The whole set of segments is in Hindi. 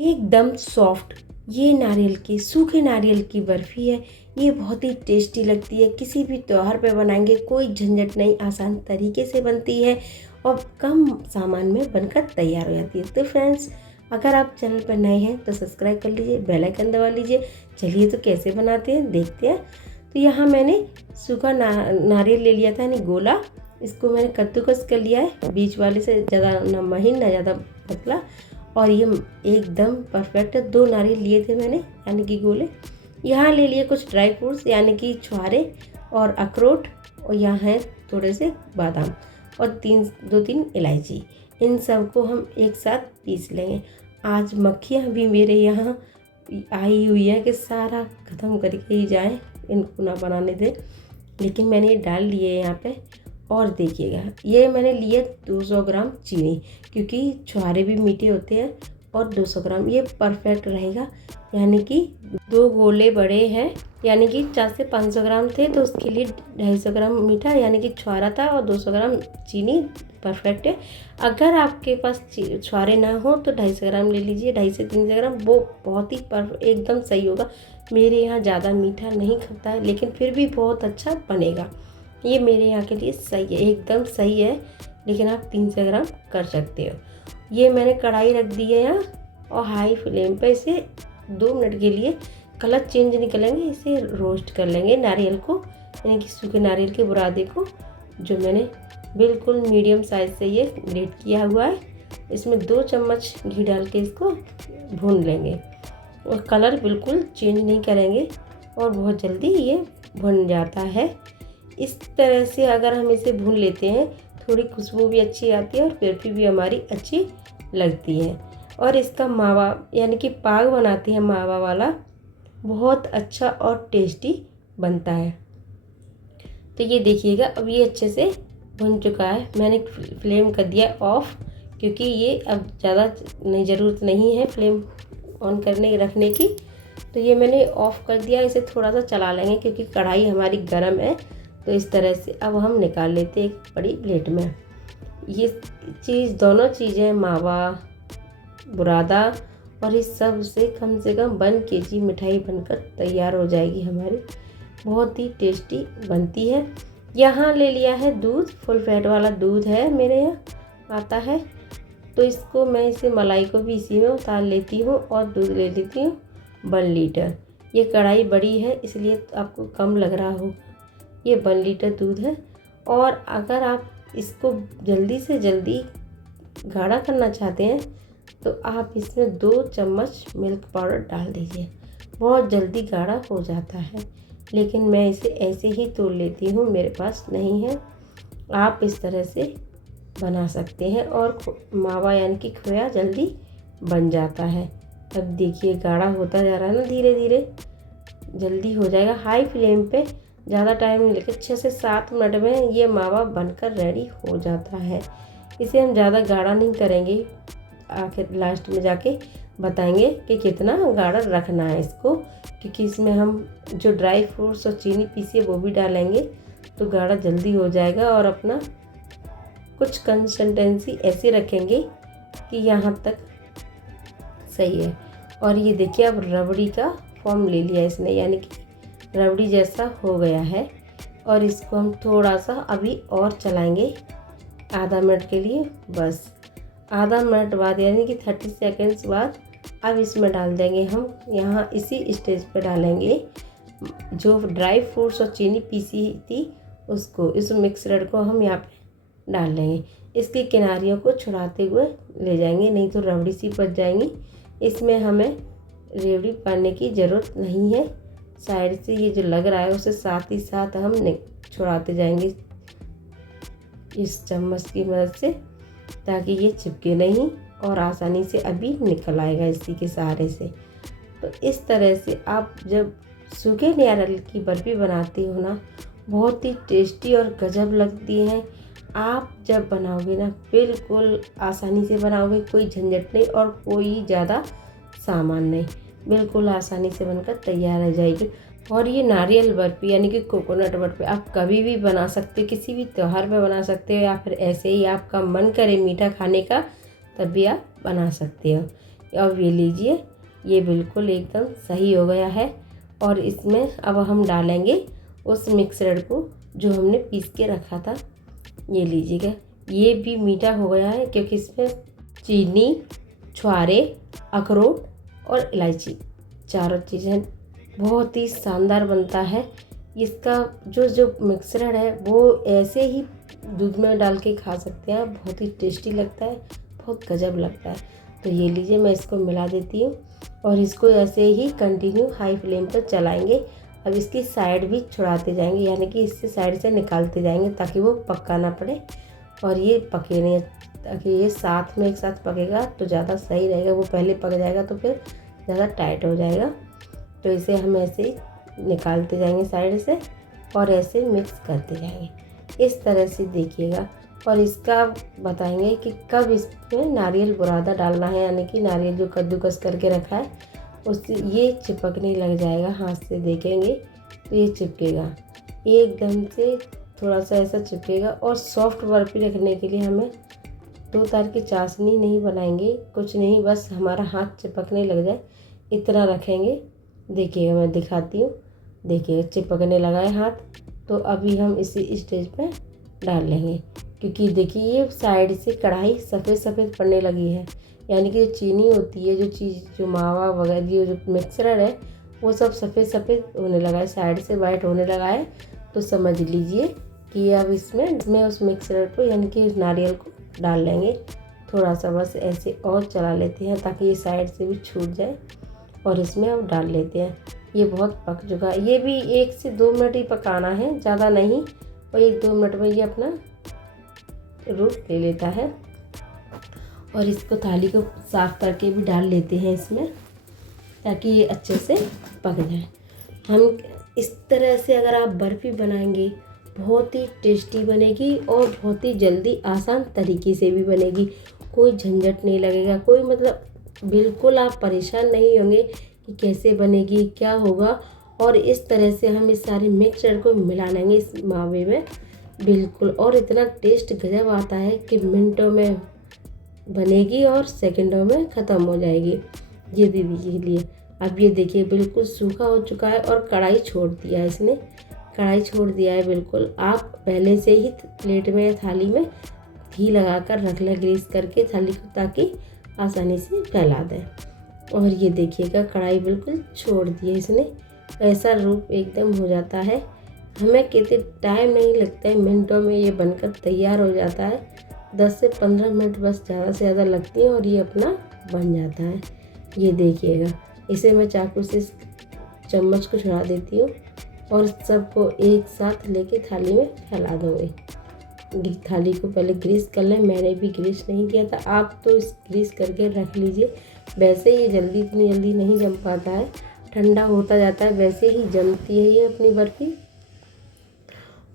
एकदम सॉफ्ट ये नारियल की सूखे नारियल की बर्फ़ी है। ये बहुत ही टेस्टी लगती है, किसी भी त्योहार पे बनाएंगे, कोई झंझट नहीं, आसान तरीके से बनती है और कम सामान में बनकर तैयार हो जाती है। तो फ्रेंड्स, अगर आप चैनल पर नए हैं तो सब्सक्राइब कर लीजिए, बेल आइकन दबा लीजिए। चलिए तो कैसे बनाते हैं देखते हैं। तो यहाँ मैंने सूखा नारियल ले लिया था, यानी गोला। इसको मैंने कद्दूकस कर लिया है, बीच वाले से ज़्यादा ना महीन ना ज़्यादा पतला, और ये एकदम परफेक्ट है। 2 नारियल लिए थे मैंने, यानी कि गोले। यहाँ ले लिए कुछ ड्राई फ्रूट्स, यानी कि छुहारे और अखरोट, और यहाँ है थोड़े से बादाम और 2-3 इलायची। इन सब को हम एक साथ पीस लेंगे। आज मक्खियाँ भी मेरे यहाँ आई हुई है कि सारा ख़त्म करके ही जाए, इनको ना बनाने दे, लेकिन मैंने ये डाल लिए यहाँ पे। और देखिएगा, ये मैंने लिए 200 ग्राम चीनी, क्योंकि छुहारे भी मीठे होते हैं, और 200 ग्राम ये परफेक्ट रहेगा। यानी कि 2 गोले बड़े हैं, यानी कि 400 से 500 ग्राम थे, तो उसके लिए 250 ग्राम मीठा यानी कि छुहारा था, और 200 ग्राम चीनी परफेक्ट है। अगर आपके पास छुहारे ना हो तो 250 ग्राम ले लीजिए, 250 से 300 ग्राम, वो बहुत ही एकदम सही होगा। मेरे यहाँ ज़्यादा मीठा नहीं खाता है, लेकिन फिर भी बहुत अच्छा बनेगा। ये मेरे यहाँ के लिए सही है, एकदम सही है, लेकिन आप 300 ग्राम कर सकते हो। ये मैंने कढ़ाई रख दी है यहाँ, और हाई फ्लेम पे इसे 2 मिनट के लिए कलर चेंज नहीं करेंगे, इसे रोस्ट कर लेंगे नारियल को, यानी कि सूखे नारियल के बुरादे को, जो मैंने बिल्कुल मीडियम साइज़ से ये ग्रेट किया हुआ है। इसमें 2 चम्मच घी डाल के इसको भून लेंगे, और कलर बिल्कुल चेंज नहीं करेंगे, और बहुत जल्दी ये भुन जाता है। इस तरह से अगर हम इसे भून लेते हैं, थोड़ी खुशबू भी अच्छी आती है और बर्फ़ी भी हमारी अच्छी लगती है। और इसका मावा यानी कि पाग बनाते हैं मावा वाला, बहुत अच्छा और टेस्टी बनता है। तो ये देखिएगा, अब ये अच्छे से भुन चुका है। मैंने फ्लेम कर दिया ऑफ, क्योंकि ये अब ज़्यादा ज़रूरत नहीं है फ्लेम ऑन करने रखने की। तो ये मैंने ऑफ़ कर दिया। इसे थोड़ा सा चला लेंगे, क्योंकि कढ़ाई हमारी गर्म है। तो इस तरह से अब हम निकाल लेते हैं एक बड़ी प्लेट में। ये दोनों चीज़ें, मावा, बुरादा और इस सब से कम 1 kg मिठाई बनकर तैयार हो जाएगी हमारी, बहुत ही टेस्टी बनती है। यहाँ ले लिया है दूध, फुल फैट वाला दूध है मेरे यहाँ आता है। तो इसको मैं इसे मलाई को भी इसी में उतार लेती हूँ, और दूध ले लेती हूँ 1 लीटर। ये कढ़ाई बड़ी है, इसलिए आपको कम लग रहा होगा। ये 1 लीटर दूध है, और अगर आप इसको जल्दी से जल्दी गाढ़ा करना चाहते हैं तो आप इसमें 2 चम्मच मिल्क पाउडर डाल दीजिए। बहुत जल्दी गाढ़ा हो जाता है, लेकिन मैं इसे ऐसे ही तोड़ लेती हूँ, मेरे पास नहीं है। आप इस तरह से बना सकते हैं, और मावा यानी कि खोया जल्दी बन जाता है। अब देखिए, गाढ़ा होता जा रहा है ना, धीरे धीरे जल्दी हो जाएगा। हाई फ्लेम पे ज़्यादा टाइम नहीं लेकर 6 से 7 मिनट में ये मावा बनकर रेडी हो जाता है। इसे हम ज़्यादा गाढ़ा नहीं करेंगे, आखिर लास्ट में जाके बताएंगे कि कितना गाढ़ा रखना है इसको, क्योंकि इसमें हम जो ड्राई फ्रूट्स और चीनी पीसी है वो भी डालेंगे, तो गाढ़ा जल्दी हो जाएगा। और अपना कुछ कंसिस्टेंसी ऐसे रखेंगे कि यहाँ तक सही है। और ये देखिए, अब रबड़ी का फॉर्म ले लिया इसने, यानी कि रबड़ी जैसा हो गया है। और इसको हम थोड़ा सा अभी और चलाएंगे, आधा मिनट के लिए, बस आधा मिनट बाद यानी कि 30 सेकेंड्स बाद अब इसमें डाल देंगे हम, यहाँ इसी स्टेज पे डालेंगे जो ड्राई फ्रूट्स और चीनी पीसी थी उसको, इस मिक्सर को हम यहाँ पे डाल लेंगे। इसकी किनारियों को छुड़ाते हुए ले जाएंगे, नहीं तो रबड़ी सी बच जाएंगी। इसमें हमें रेवड़ी पाने की ज़रूरत नहीं है, साइड से ये जो लग रहा है उसे साथ ही साथ हम छुड़ाते जाएंगे इस चम्मच की मदद से, ताकि ये चिपके नहीं और आसानी से अभी निकल आएगा इसी के सहारे से। तो इस तरह से आप जब सूखे नारियल की बर्फ़ी बनाते हो ना, बहुत ही टेस्टी और गजब लगती हैं। आप जब बनाओगे ना, बिल्कुल आसानी से बनाओगे, कोई झंझट नहीं और कोई ज़्यादा सामान नहीं, बिल्कुल आसानी से बनकर तैयार हो जाएगी। और ये नारियल बर्फ़ी यानी कि कोकोनट बर्फ़ी आप कभी भी बना सकते हो, किसी भी त्यौहार पे बना सकते हो, या फिर ऐसे ही आपका मन करे मीठा खाने का तब भी आप बना सकते हो। अब ये लीजिए, ये बिल्कुल एकदम सही हो गया है। और इसमें अब हम डालेंगे उस मिक्सर को जो हमने पीस के रखा था। ये लीजिएगा, ये भी मीठा हो गया है क्योंकि इसमें चीनी, छुहारे, अखरोट और इलायची चारों चीज़ें, बहुत ही शानदार बनता है। इसका जो मिक्सर है वो ऐसे ही दूध में डाल के खा सकते हैं, बहुत ही टेस्टी लगता है, बहुत गजब लगता है। तो ये लीजिए, मैं इसको मिला देती हूँ और इसको ऐसे ही कंटिन्यू हाई फ्लेम पर चलाएंगे। अब इसकी साइड भी छुड़ाते जाएंगे, यानी कि इससे साइड से निकालते जाएंगे ताकि वो पक्का ना पड़े और ये पके नहीं, ताकि ये साथ में एक साथ पकेगा तो ज़्यादा सही रहेगा। वो पहले पक जाएगा तो फिर ज़्यादा टाइट हो जाएगा। तो इसे हम ऐसे ही निकालते जाएंगे साइड से और ऐसे मिक्स करते जाएंगे इस तरह से, देखिएगा। और इसका बताएंगे कि कब इसमें नारियल बुरादा डालना है, यानी कि नारियल जो कद्दूकस करके रखा है उससे ये चिपकने लग जाएगा। हाथ से देखेंगे तो ये चिपकेगा एकदम से, थोड़ा सा ऐसा चिपकेगा। और सॉफ्ट बर्फी रखने के लिए हमें 2 तार की चाशनी नहीं बनाएंगे, कुछ नहीं, बस हमारा हाथ चिपकने लग जाए इतना रखेंगे। देखिएगा, मैं दिखाती हूँ, देखिए चिपकने लगा है हाथ। तो अभी हम इसी स्टेज पे डाल लेंगे, क्योंकि देखिए ये साइड से कढ़ाई सफ़ेद सफ़ेद पड़ने लगी है, यानी कि जो चीनी होती है, जो चीज़, जो मावा वगैरह, जो मिक्सर है वो सब सफ़ेद सफ़ेद होने लगा है, साइड से वाइट होने लगा है। तो समझ लीजिए कि अब इसमें उस मिक्सर को, यानी कि उस नारियल को डाल लेंगे। थोड़ा सा बस ऐसे और चला लेते हैं ताकि ये साइड से भी छूट जाए और इसमें अब डाल लेते हैं। ये बहुत पक चुका है, ये भी 1 से 2 मिनट ही पकाना है, ज़्यादा नहीं। और 1-2 मिनट में ये अपना रूप ले लेता है। और इसको थाली को साफ़ करके भी डाल लेते हैं इसमें, ताकि ये अच्छे से पक जाए। हम इस तरह से अगर आप बर्फ़ी बनाएंगे बहुत ही टेस्टी बनेगी और बहुत ही जल्दी आसान तरीके से भी बनेगी, कोई झंझट नहीं लगेगा, कोई मतलब बिल्कुल आप परेशान नहीं होंगे कि कैसे बनेगी, क्या होगा। और इस तरह से हम इस सारे मिक्सचर को मिला लेंगे इस मावे में, बिल्कुल। और इतना टेस्ट गजब आता है कि मिनटों में बनेगी और सेकंडों में ख़त्म हो जाएगी। ये दे दीजिए। अब ये देखिए बिल्कुल सूखा हो चुका है और कढ़ाई छोड़ दिया है इसने, कढ़ाई छोड़ दिया है बिल्कुल। आप पहले से ही प्लेट में या थाली में घी लगाकर रख लें, ग्रीस करके थाली को, ताकि आसानी से फैला दें। और ये देखिएगा कढ़ाई बिल्कुल छोड़ दी है इसने, ऐसा रूप एकदम हो जाता है। हमें कितने टाइम नहीं लगता है, मिनटों में ये बनकर तैयार हो जाता है। 10 से 15 मिनट बस ज़्यादा से ज़्यादा लगती हैं और ये अपना बन जाता है। ये देखिएगा, इसे मैं चाकू से चम्मच को छुड़ा देती हूँ और सबको एक साथ लेके थाली में फैला दूँगी। थाली को पहले ग्रीस कर लें, मैंने भी ग्रीस नहीं किया था, आप तो इस ग्रीस करके रख लीजिए। वैसे ये जल्दी, इतनी जल्दी नहीं जम पाता है, ठंडा होता जाता है, वैसे ही जमती है ये अपनी बर्फ़ी।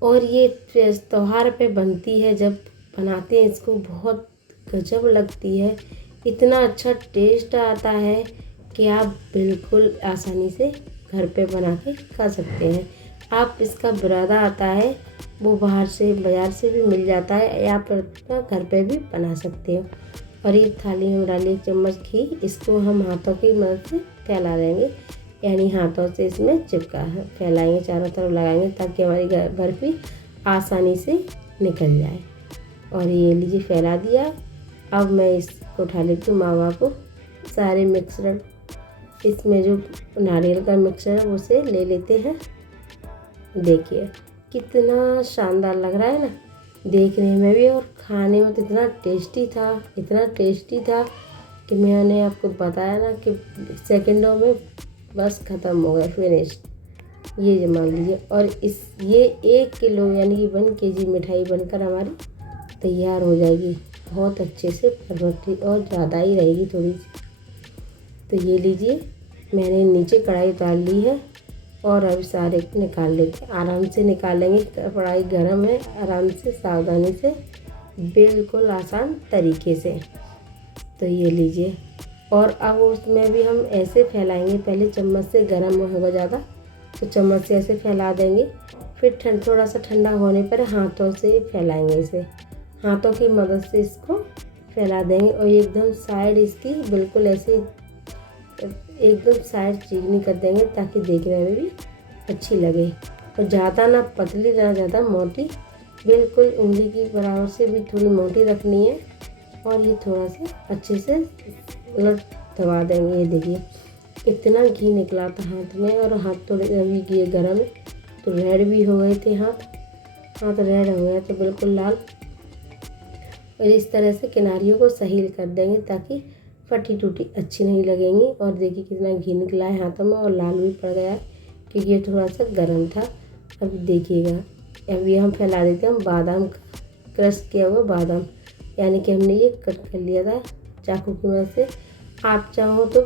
और ये त्योहार पे बनती है, जब बनाते हैं इसको बहुत गजब लगती है, इतना अच्छा टेस्ट आता है कि आप बिल्कुल आसानी से घर पे बना के खा सकते हैं। आप इसका बुरादा आता है, वो बाहर से, बाज़ार से भी मिल जाता है, या आप अपना घर पे भी बना सकते हो। और ये थाली में डालिए 1 चम्मच घी, इसको हम हाथों की मदद से फैला देंगे, यानी हाथों से इसमें चिपका है फैलाएंगे, चारों तरफ लगाएंगे ताकि हमारी बर्फ़ी आसानी से निकल जाए। और ये लीजिए फैला दिया। अब मैं इसको उठा लेती हूँ, मावा को, सारे मिक्सर, इसमें जो नारियल का मिक्सर है उसे ले लेते हैं। देखिए कितना शानदार लग रहा है ना देखने में भी, और खाने में तो इतना टेस्टी था, इतना टेस्टी था कि मैंने आपको बताया ना कि सेकंडों में बस ख़त्म हो गया, फिनिश। ये जमा लीजिए। और ये 1 किलो यानी कि 1 kg मिठाई बनकर हमारी तैयार हो जाएगी, बहुत अच्छे से परफेक्टली, और ज़्यादा ही रहेगी थोड़ी सी। तो ये लीजिए, मैंने नीचे कढ़ाई उतार ली है और अब सारे निकाल लेते हैं, आराम से निकालेंगे, कढ़ाई गर्म है, आराम से, सावधानी से, बिल्कुल आसान तरीके से। तो ये लीजिए, और अब उसमें भी हम ऐसे फैलाएंगे, पहले चम्मच से, गर्म होगा ज़्यादा तो चम्मच से ऐसे फैला देंगे, फिर थोड़ा सा ठंडा होने पर हाथों से फैलाएंगे, इसे हाथों की मदद से इसको फैला देंगे और एकदम साइड इसकी बिल्कुल ऐसे एकदम साइड चिकनी कर देंगे ताकि देखने में भी अच्छी लगे। और ज़्यादा ना पतली ना ज़्यादा मोटी, बिल्कुल उंगली की बराबर से भी थोड़ी मोटी रखनी है। और ये थोड़ा सा अच्छे से उलट दबा देंगे। ये देखिए इतना घी निकला था हाथ में, और हाथ तो अभी घी गर्म है तो रेड भी हो गए थे हाथ रेड हो गया तो बिल्कुल लाल। और इस तरह से किनारियों को सही कर देंगे ताकि फटी टूटी अच्छी नहीं लगेंगी। और देखिए कितना घी निकला है हाथों में और लाल भी पड़ गया है क्योंकि ये थोड़ा सा गर्म था। अभी देखिएगा, अभी हम फैला देते हैं बादाम का, क्रश किया हुआ बादाम, यानी कि हमने ये कट कर लिया था चाकू की मदद से। आप चाहो तो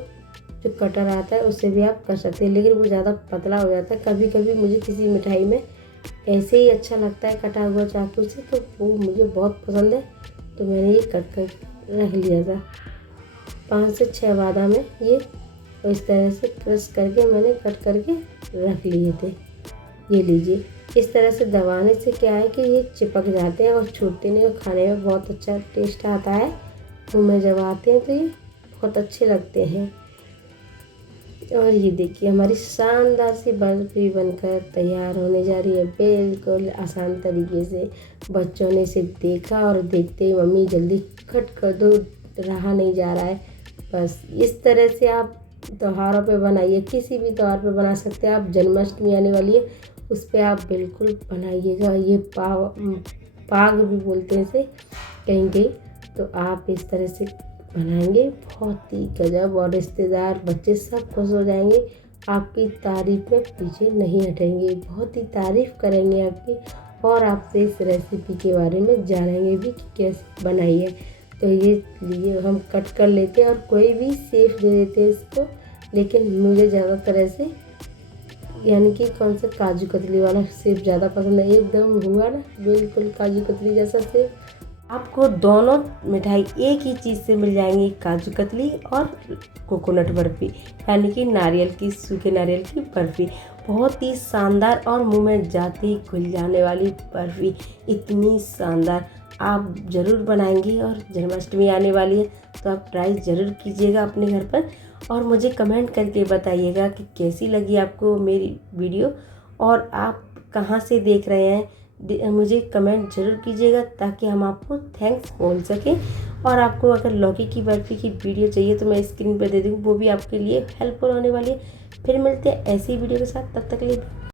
जो कटर आता है उससे भी आप कर सकते हैं, लेकिन वो ज़्यादा पतला हो जाता है। कभी कभी मुझे किसी मिठाई में ऐसे ही अच्छा लगता है कटा हुआ चाकू से, तो वो मुझे बहुत पसंद है, तो मैंने ये कट कर रख लिया था। 5 से 6 बादाम है ये, और इस तरह से क्रश करके मैंने कट करके रख लिए थे। ये लीजिए, इस तरह से दबाने से क्या है कि ये चिपक जाते हैं और छूटते नहीं, और खाने में बहुत अच्छा टेस्ट आता है। मुँह में जब आते हैं तो ये बहुत अच्छे लगते हैं। और ये देखिए हमारी शानदार सी बर्फी बनकर तैयार होने जा रही है, बिल्कुल आसान तरीके से। बच्चों ने इसे देखा और देखते ही मम्मी जल्दी कट कर दो, रहा नहीं जा रहा है। बस इस तरह से आप त्योहारों पे बनाइए, किसी भी त्योहार पे बना सकते हैं आप। जन्माष्टमी आने वाली है, उस पर आप बिल्कुल बनाइएगा। ये पाग भी बोलते हैं इसे कहीं कहीं, तो आप इस तरह से बनाएंगे, बहुत ही गजब। और रिश्तेदार बच्चे सब खुश हो जाएंगे, आपकी तारीफ में पीछे नहीं हटेंगे, बहुत ही तारीफ करेंगे आपकी, और आपसे इस रेसिपी के बारे में जानेंगे भी कि कैसे बनाई है। तो ये लिए हम कट कर लेते हैं और कोई भी शेप दे देते हैं इसको, लेकिन मुझे ज़्यादातर ऐसे यानी कि कौन सा काजू कतली वाला शेप ज़्यादा पसंद है। एकदम हुआ ना बिल्कुल काजू कतली जैसा शेप। आपको दोनों मिठाई एक ही चीज़ से मिल जाएंगी, काजू कतली और कोकोनट बर्फ़ी, यानी कि नारियल की, सूखे नारियल की बर्फ़ी। बहुत ही शानदार और मुंह में जाते ही खुल जाने वाली बर्फ़ी, इतनी शानदार। आप ज़रूर बनाएंगी, और जन्माष्टमी आने वाली है तो आप ट्राई ज़रूर कीजिएगा अपने घर पर, और मुझे कमेंट करके बताइएगा कि कैसी लगी आपको मेरी वीडियो, और आप कहाँ से देख रहे हैं। मुझे कमेंट ज़रूर कीजिएगा ताकि हम आपको थैंक्स बोल सकें। और आपको अगर लौकी की बर्फ़ी की वीडियो चाहिए तो मैं स्क्रीन पर दे दूँगी, वो भी आपके लिए हेल्पफुल होने वाली है। फिर मिलते हैं ऐसी वीडियो के साथ, तब तक के लिए।